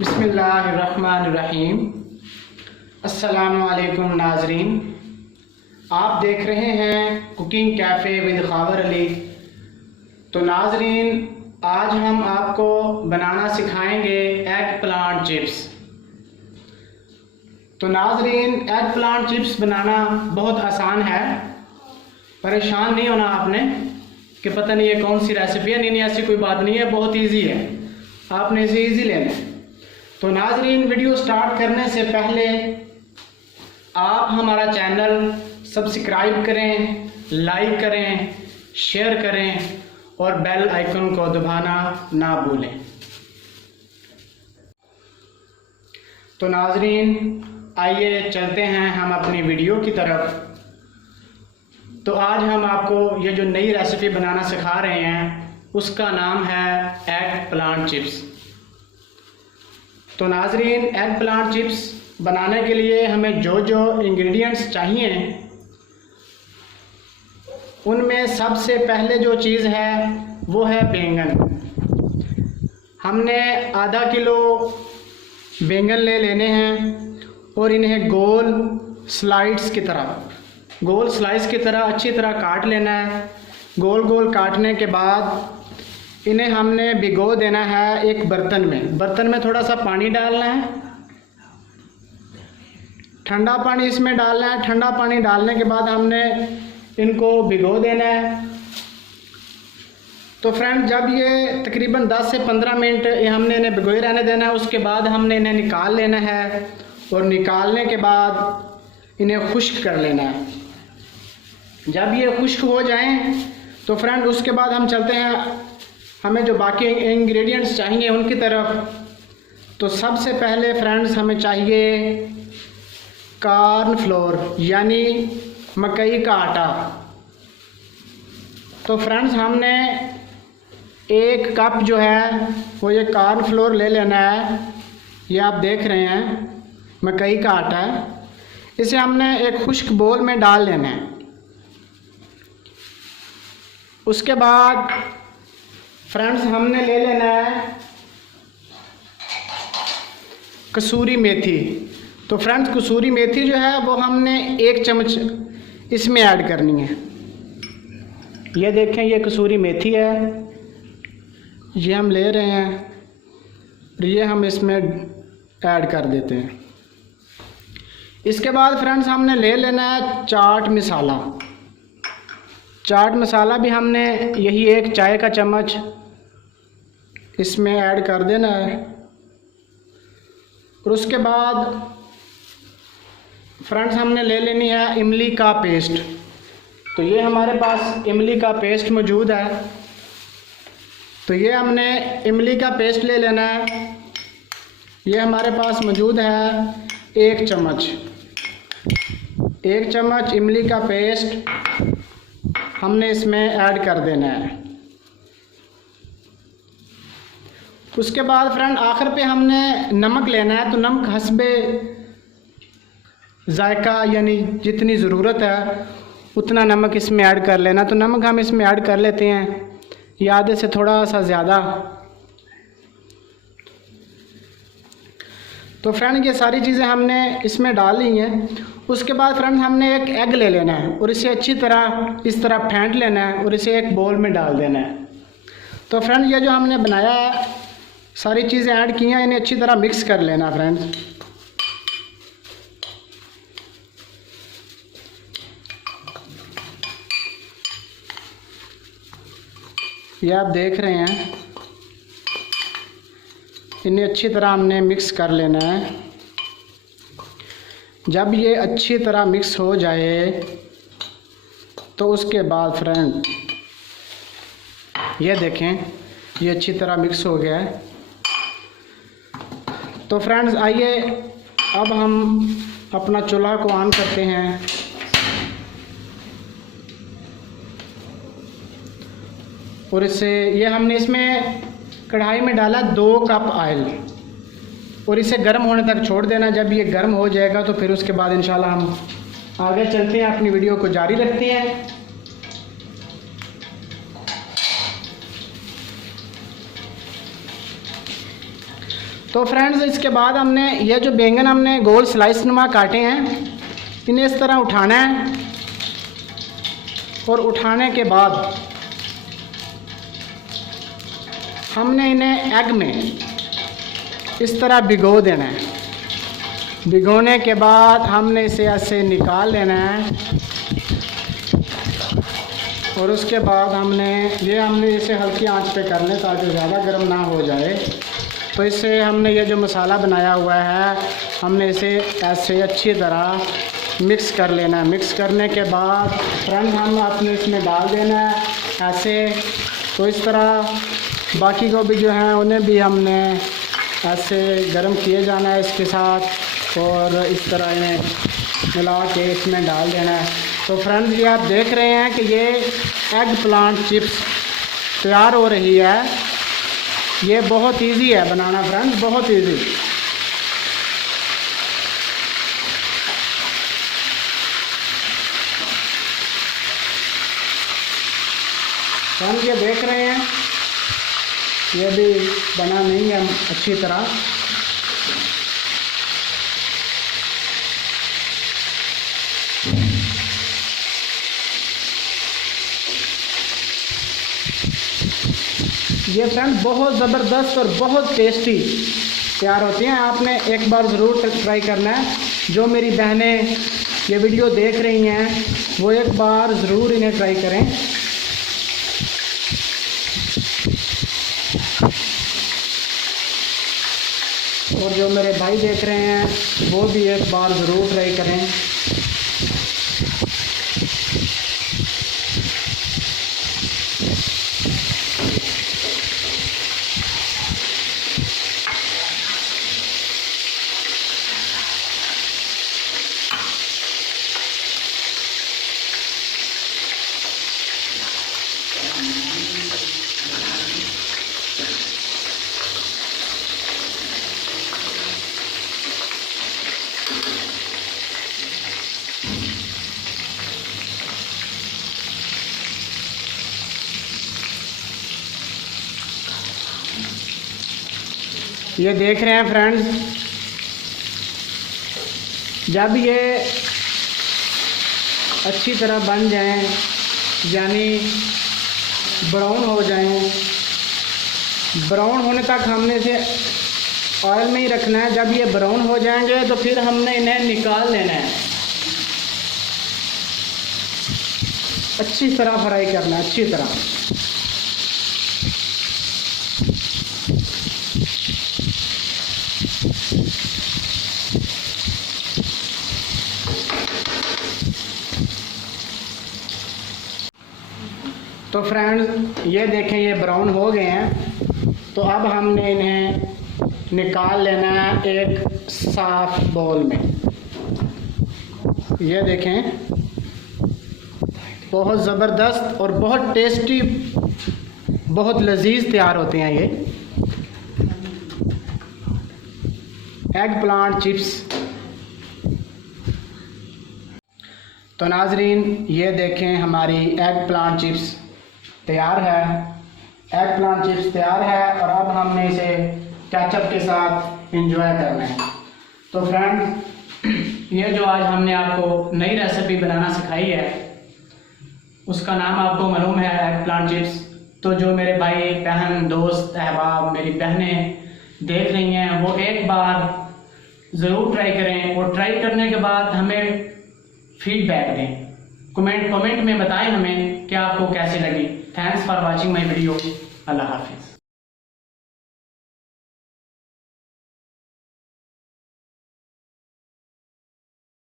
बिस्मिल्लाहिर्रहमानिर्रहीम। अस्सलामुअलैकुम नाजरीन, आप देख रहे हैं cooking cafe with Khawar Ali. तो नाजरीन, आज हम आपको बनाना सिखाएंगे एग प्लांट चिप्स। तो नाजरीन, एग प्लांट चिप्स बनाना बहुत आसान है। परेशान नहीं होना आपने कि पता नहीं ये कौन सी रेसिपी है। नहीं, ऐसी कोई बात नहीं है, बहुत इजी है, आपने इसे इजी लेना है। तो नाजरीन, वीडियो स्टार्ट करने से पहले आप हमारा चैनल सब्सक्राइब करें, लाइक करें, शेयर करें और बेल आइकन को दबाना ना भूलें। तो नाजरीन, आइए चलते हैं हम अपनी वीडियो की तरफ। तो आज हम आपको ये जो नई रेसिपी बनाना सिखा रहे हैं उसका नाम है एग प्लांट चिप्स। तो नाजरीन, एग प्लांट चिप्स बनाने के लिए हमें जो जो इंग्रेडिएंट्स चाहिए उनमें सबसे पहले जो चीज़ है वो है बैंगन। हमने आधा किलो बैंगन ले लेने हैं और इन्हें गोल स्लाइस की तरह अच्छी तरह काट लेना है। गोल गोल काटने के बाद इन्हें हमने भिगो देना है एक बर्तन में थोड़ा सा पानी डालना है, ठंडा पानी इसमें डालना है। ठंडा पानी डालने के बाद हमने इनको भिगो देना है। तो फ्रेंड, जब ये तकरीबन 10 से 15 मिनट हमने इन्हें भिगोए रहने देना है, उसके बाद हमने इन्हें निकाल लेना है और निकालने के बाद इन्हें खुश्क कर लेना है। जब ये खुश्क हो जाएं तो फ्रेंड उसके बाद हम चलते हैं हमें जो बाकी इंग्रेडिएंट्स चाहिए उनकी तरफ। तो सबसे पहले फ्रेंड्स हमें चाहिए कॉर्न फ्लोर यानी मकई का आटा। तो फ्रेंड्स हमने 1 कप जो है वो ये कॉर्न फ्लोर ले लेना है। ये आप देख रहे हैं मकई का आटा है। इसे हमने एक खुश्क बोल में डाल लेना है। उसके बाद फ्रेंड्स हमने ले लेना है कसूरी मेथी। तो फ्रेंड्स कसूरी मेथी जो है वो हमने 1 चम्मच इसमें ऐड करनी है। ये देखें, ये कसूरी मेथी है, ये हम ले रहे हैं और ये हम इसमें ऐड कर देते हैं। इसके बाद फ्रेंड्स हमने ले लेना है चाट मसाला भी हमने यही 1 चाय का चम्मच इसमें ऐड कर देना है। और उसके बाद फ्रेंड्स हमने ले लेनी है इमली का पेस्ट। तो ये हमारे पास इमली का पेस्ट मौजूद है। तो ये हमने इमली का पेस्ट ले लेना है। ये हमारे पास मौजूद है 1 चम्मच इमली का पेस्ट हमने इसमें ऐड कर देना है। उसके बाद फ्रेंड आखिर पे हमने नमक लेना है। तो नमक हस्बे जायका यानी जितनी ज़रूरत है उतना नमक इसमें ऐड कर लेना। तो नमक हम इसमें ऐड कर लेते हैं, ये आधे से थोड़ा सा ज़्यादा। तो फ्रेंड ये सारी चीज़ें हमने इसमें डाल ली हैं। उसके बाद फ्रेंड हमने एक एग ले लेना है और इसे अच्छी तरह इस तरह फेंट लेना है और इसे एक बोल में डाल देना है। तो फ्रेंड ये जो हमने बनाया है, सारी चीज़ें ऐड की हैं, इन्हें अच्छी तरह मिक्स कर लेना फ्रेंड्स। ये आप देख रहे हैं, इन्हें अच्छी तरह हमने मिक्स कर लेना है। जब ये अच्छी तरह मिक्स हो जाए तो उसके बाद फ्रेंड ये देखें, ये अच्छी तरह मिक्स हो गया है। तो फ्रेंड्स आइए अब हम अपना चूल्हा को ऑन करते हैं और ये हमने इसमें कढ़ाई में डाला 2 कप ऑयल और इसे गर्म होने तक छोड़ देना। जब ये गर्म हो जाएगा तो फिर उसके बाद इंशाल्लाह हम आगे चलते हैं, अपनी वीडियो को जारी रखते हैं। तो फ्रेंड्स इसके बाद हमने ये जो बैंगन हमने गोल स्लाइस नुमा काटे हैं, इन्हें इस तरह उठाना है और उठाने के बाद हमने इन्हें एग में इस तरह भिगो देना है। भिगोने के बाद हमने इसे ऐसे निकाल लेना है और उसके बाद हमने इसे हल्की आंच पे कर लें ताकि ज़्यादा गर्म ना हो जाए। तो इससे हमने ये जो मसाला बनाया हुआ है हमने इसे ऐसे अच्छी तरह मिक्स कर लेना है। मिक्स करने के बाद फ्रेंड हम अपने इसमें डाल देना है ऐसे। तो इस तरह बाकी को भी जो है उन्हें भी हमने ऐसे गर्म किए जाना है इसके साथ और इस तरह इन्हें मिला के इसमें डाल देना है। तो फ्रेंड्स ये आप देख रहे हैं कि ये एग प्लांट चिप्स तैयार हो रही है। ये बहुत इजी है बनाना फ्रेंड्स, बहुत इजी। फ्रेंड्स ये देख रहे हैं ये भी बना नहीं है अच्छी तरह। ये फ्रेंड बहुत ज़बरदस्त और बहुत टेस्टी तैयार होती हैं। आपने एक बार ज़रूर ट्राई करना है। जो मेरी बहनें ये वीडियो देख रही हैं वो एक बार ज़रूर इन्हें ट्राई करें। और जो मेरे भाई देख रहे हैं वो भी एक बार ज़रूर ट्राई करें। ये देख रहे हैं फ्रेंड्स, जब ये अच्छी तरह बन जाएं यानी ब्राउन हो जाएं, ब्राउन होने तक हमने इसे ऑयल में ही रखना है। जब ये ब्राउन हो जाएंगे तो फिर हमने इन्हें निकाल लेना है। अच्छी तरह फ्राई करना है, अच्छी तरह। तो फ्रेंड्स ये देखें ये ब्राउन हो गए हैं। तो अब हमने इन्हें निकाल लेना है एक साफ बाउल में। ये देखें बहुत ज़बरदस्त और बहुत टेस्टी, बहुत लजीज तैयार होते हैं ये एग प्लांट चिप्स। तो नाजरीन ये देखें हमारी एग प्लांट चिप्स तैयार है। एग प्लांट चिप्स तैयार है और अब हमने इसे केचप के साथ एंजॉय करना है। तो फ्रेंड्स ये जो आज हमने आपको नई रेसिपी बनाना सिखाई है उसका नाम आपको मालूम है एग प्लांट चिप्स। तो जो मेरे भाई बहन दोस्त अहबाब मेरी बहनें देख रही हैं वो एक बार ज़रूर ट्राई करें और ट्राई करने के बाद हमें फीडबैक दें। कमेंट में बताएं हमें कि आपको कैसी लगी। Thanks for watching my video. अल्लाह हाफिज़।